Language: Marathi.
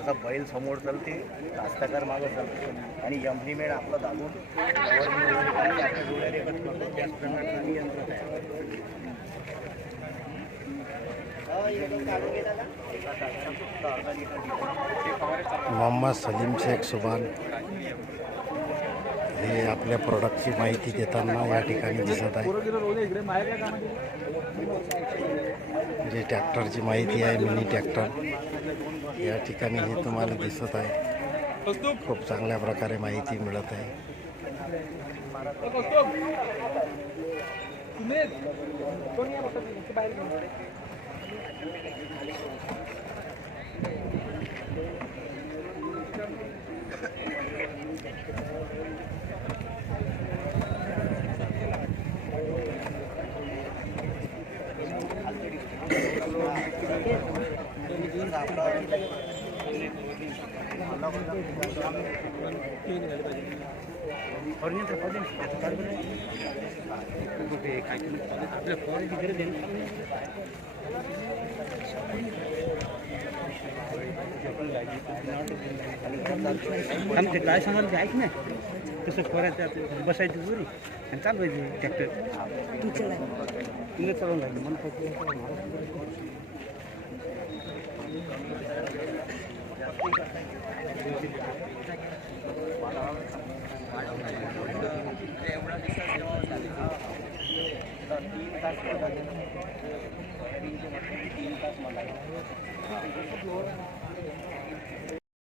जसा बैल समोर चालते कास्तकार मागं चालते आणि यमलीमेड आपलं दाबून आपल्या डोळ्यात एकच करतो त्याचप्रमाणे आम्ही यंत्र तयार मोहम्मद सलीम शेख सुभान हे आपल्या प्रोडक्टची माहिती देताना या ठिकाणी दिसत आहे. जे ट्रॅक्टरची माहिती आहे मिनी ट्रॅक्टर या ठिकाणी हे तुम्हाला दिसत आहे. खूप चांगल्या प्रकारे माहिती मिळत आहे. आमचे काय सांगायला ऐक ना तसं करायचं बसायचं जोरी आणि चालवायचं ट्रॅक्टर तुला चालवून लागलं मला तीन तास मला